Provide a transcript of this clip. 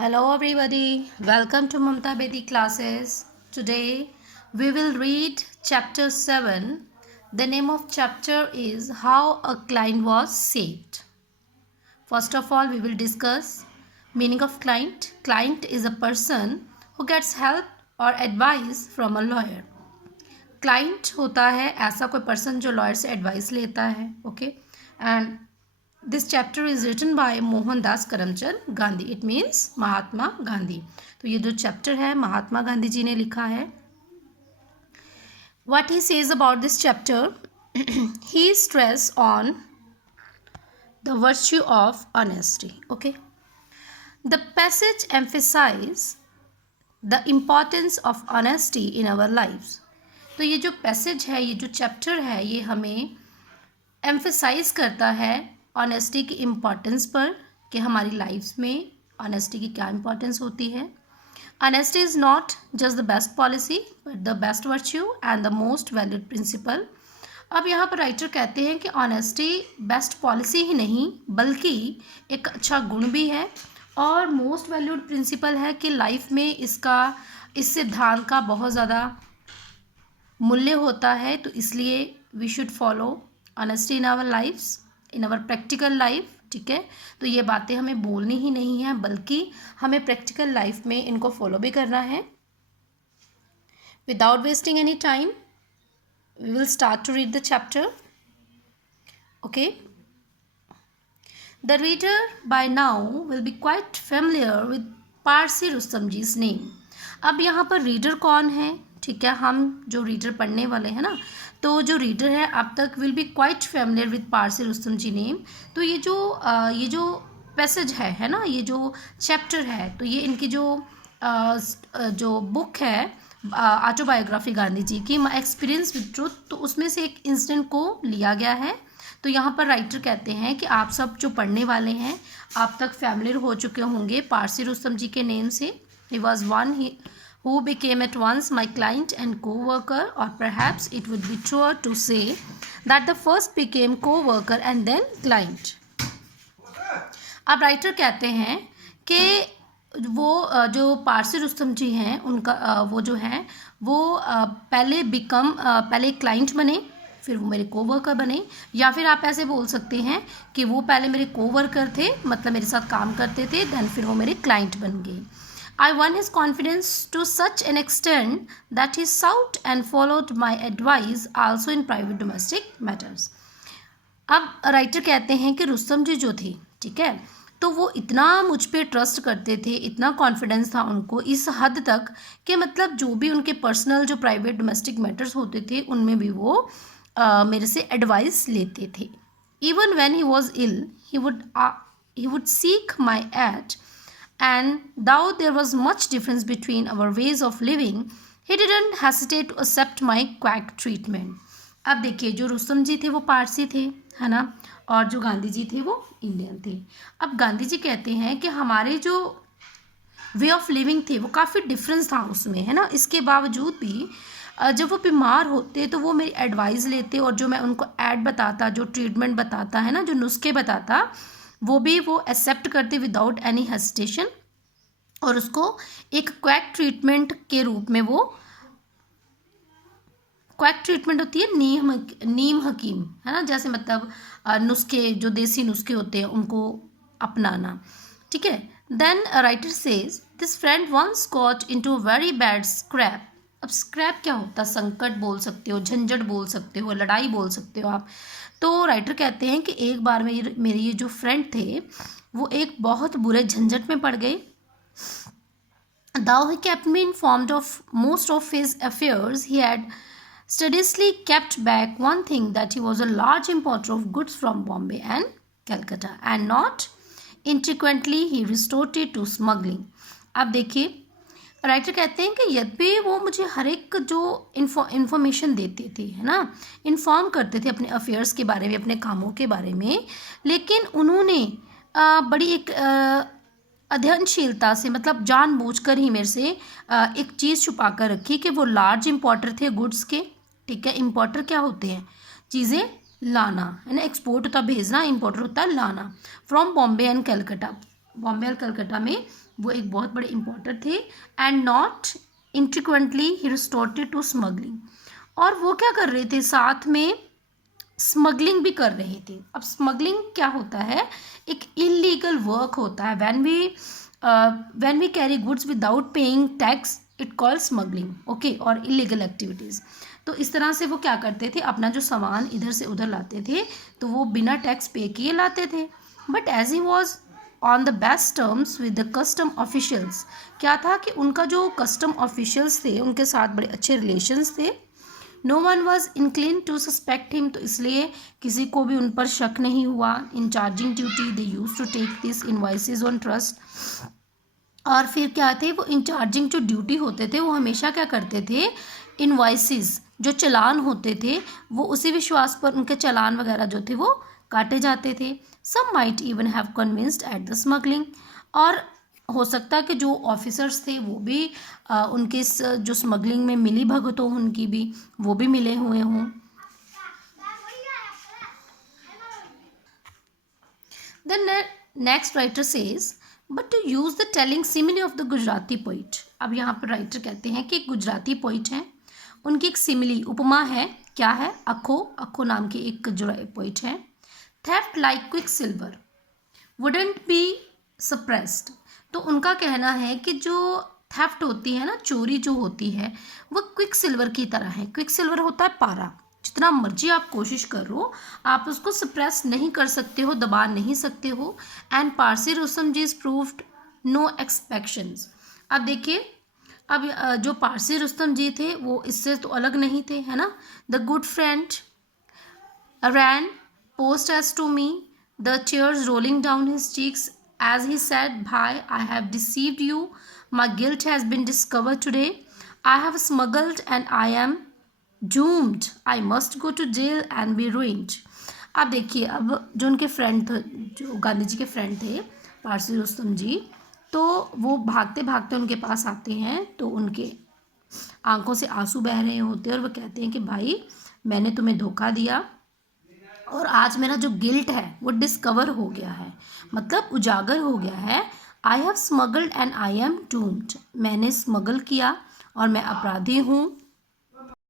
Hello everybody, welcome to Mamta Bedi classes. Today we will read chapter 7. The name of chapter is How a Client Was Saved. First of all, we will discuss meaning of client. Client is a person who gets help or advice from a lawyer. Client होता है ऐसा कोई person जो lawyer से advice लेता है. Okay, and this chapter is written by Mohandas Karamchand Gandhi. It means Mahatma Gandhi. तो ये जो चैप्टर है महात्मा गांधी जी ने लिखा है. What he says about this chapter, he stress on the virtue of honesty. Okay, the passage emphasise the importance of honesty in our lifes. तो ये जो पैसेज है, ये जो चैप्टर है, ये हमें एम्फेसाइज करता है ऑनेस्टी की इम्पॉर्टेंस पर कि हमारी लाइफ में ऑनेस्टी की क्या इम्पॉर्टेंस होती है. Honesty is not just the best policy but the best virtue and the most valued principle. अब यहाँ पर राइटर कहते हैं कि ऑनेस्टी बेस्ट पॉलिसी ही नहीं बल्कि एक अच्छा गुण भी है और मोस्ट वैल्यूड प्रिंसिपल है कि लाइफ में इस सिद्धांत का बहुत ज़्यादा मूल्य होता है. तो इसलिए we should follow honesty in our lifes, in our practical life. ठीक है, तो ये बातें हमें बोलनी ही नहीं है बल्कि हमें प्रैक्टिकल लाइफ में इनको फॉलो भी करना है. Without wasting any time we will start to read the chapter. Okay, the reader by now will be quite familiar with Parsi Rustom ji's name. अब यहाँ पर रीडर कौन है? ठीक है, हम जो रीडर पढ़ने वाले हैं ना, तो जो रीडर है अब तक will be quite familiar with Parsi Rustam ji name. तो ये जो पैसेज है ना, ये जो चैप्टर है, तो ये इनकी जो बुक है ऑटोबायोग्राफी गांधी जी की, माई एक्सपीरियंस विद ट्रूथ, तो उसमें से एक इंसिडेंट को लिया गया है. तो यहाँ पर राइटर कहते हैं कि आप सब जो पढ़ने वाले हैं आप तक फैमिलियर हो चुके होंगे पारसी रुस्तम जी के नेम से. He was one who became at once my client and co-worker, or perhaps it would be truer to say that the first became co-worker and then client. अब राइटर कहते हैं कि वो जो पारसी रुस्तम जी हैं उनका वो जो है वो पहले क्लाइंट बने, फिर वो मेरे कोवर्कर बने, या फिर आप ऐसे बोल सकते हैं कि वो पहले मेरे कोवर्कर थे, मतलब मेरे साथ काम करते थे, देन फिर वो मेरे क्लाइंट बन गए. I won his confidence to such an extent that he sought and followed my advice also in private domestic matters. अब राइटर कहते हैं कि रुस्तम जी जो थे, ठीक है, तो वो इतना मुझ पे ट्रस्ट करते थे, इतना कॉन्फिडेंस था उनको इस हद तक कि मतलब जो भी उनके पर्सनल जो प्राइवेट डोमेस्टिक मैटर्स होते थे उनमें भी वो मेरे से एडवाइस लेते थे. Even when he was ill, he would seek my aid. And though there was much difference between our ways of living, he didn't hesitate to accept my quack treatment. अब देखिए, जो रुस्तम जी थे वो पारसी थे, है ना, और जो गांधी जी थे वो इंडियन थे. अब गांधी जी कहते हैं कि हमारे जो वे ऑफ लिविंग थे वो काफ़ी डिफरेंस था उसमें, है ना. इसके बावजूद भी जब वो बीमार होते तो वो मेरी एडवाइस लेते और जो मैं उनको एड बताता, जो ट्रीटमेंट बताता, है ना, जो नुस्खे बताता, वो भी वो एक्सेप्ट करते विदाउट एनी हेजिटेशन, और उसको एक क्वैक ट्रीटमेंट के रूप में वो क्वैक ट्रीटमेंट होती है नीम हकीम, है ना, जैसे मतलब नुस्खे, जो देसी नुस्खे होते हैं उनको अपनाना. ठीक है, then writer says this friend once got into very bad scrape. अब स्क्रैप क्या होता है? संकट बोल सकते हो, झंझट बोल सकते हो, लड़ाई बोल सकते हो आप. तो राइटर कहते हैं कि एक बार मेरे ये जो फ्रेंड थे वो एक बहुत बुरे झंझट में पड़ गए. Though he kept me informed of most of his affairs, he had studiously kept back one thing, that he was a large importer of goods from Bombay and Calcutta, and not infrequently he resorted to smuggling. अब देखिए, writer कहते हैं कि यद्यपि वो मुझे हर एक जो इन्फॉर्मेशन देते थे, है ना, इन्फॉर्म करते थे अपने अफेयर्स के बारे में, अपने कामों के बारे में, लेकिन उन्होंने बड़ी एक अध्ययनशीलता से, मतलब जानबूझकर ही मेरे से एक चीज़ छुपा कर रखी कि वो लार्ज इम्पोर्टर थे गुड्स के. ठीक है, इम्पोर्टर क्या होते हैं? चीज़ें लाना, है ना. एक्सपोर्ट होता भेजना, इम्पोर्टर होता है लाना. फ्रॉम बॉम्बे एंड कलकत्ता, बॉम्बे और कलकत्ता में वो एक बहुत बड़े इम्पोर्टर थे। And not infrequently he resorted to smuggling, और वो क्या कर रहे थे, साथ में स्मगलिंग भी कर रहे थे। अब स्मगलिंग क्या होता है, एक इलीगल वर्क होता है। When we carry goods without paying tax it called smuggling, okay, और इलीगल एक्टिविटीज़। तो इस तरह से वो क्या करते थे, अपना जो सामान इधर से उधर लाते थे तो वो बिना टैक्स पे किए लाते थे। But as he was on the best terms with the custom officials, क्या था कि उनका जो कस्टम ऑफिशियल्स थे उनके साथ बड़े अच्छे रिलेशंस थे। No one was inclined to suspect him, तो इसलिए किसी को भी उन पर शक नहीं हुआ। In charging duty they use to take this invoices on trust, और फिर क्या थे, वो इंचार्जिंग जो ड्यूटी होते थे वो हमेशा क्या करते थे, इनवॉइसेस जो चालान होते थे वो उसी विश्वास पर उनके चालान वगैरह जो थे वो काटे जाते थे। Some might even have convinced at the smuggling, और हो सकता है कि जो ऑफिसर्स थे वो भी उनके जो स्मगलिंग में मिली भगत हो उनकी भी, वो भी मिले हुए हों। The next writer says but to use the telling simile of the Gujarati poet. अब यहाँ पर राइटर कहते हैं कि एक गुजराती पोइट हैं, उनकी एक सिमिली उपमा है, क्या है, अखो, अखो नाम की एक जो पोइट है। Theft like quick silver wouldn't be suppressed, तो उनका कहना है कि जो थेफ्ट होती है ना, चोरी जो होती है, वो क्विक सिल्वर की तरह है। क्विक सिल्वर होता है पारा, जितना मर्जी आप कोशिश करो आप उसको सप्रेस नहीं कर सकते हो, दबा नहीं सकते हो। And Parsi Rustam ji is proved no expectations. अब देखिए, अब जो पारसी रुस्तम जी थे वो इससे तो अलग नहीं थे, है ना। The good friend ran post as to me, the tears rolling down his cheeks as he said, "Bhai, I have deceived you. My guilt has been discovered today. I have smuggled and I am doomed. I must go to jail and be ruined." अब देखिए, अब जो उनके friend थे, जो गांधी जी के friend थे पारसी रुस्तम जी, तो वो भागते भागते उनके पास आते हैं, तो उनके आंखों से आंसू बह रहे होते हैं और वो कहते हैं कि भाई मैंने तुम्हें धोखा दिया और आज मेरा जो गिल्ट है वो डिस्कवर हो गया है, मतलब उजागर हो गया है। I have smuggled and I am doomed, मैंने स्मगल किया और मैं अपराधी हूँ।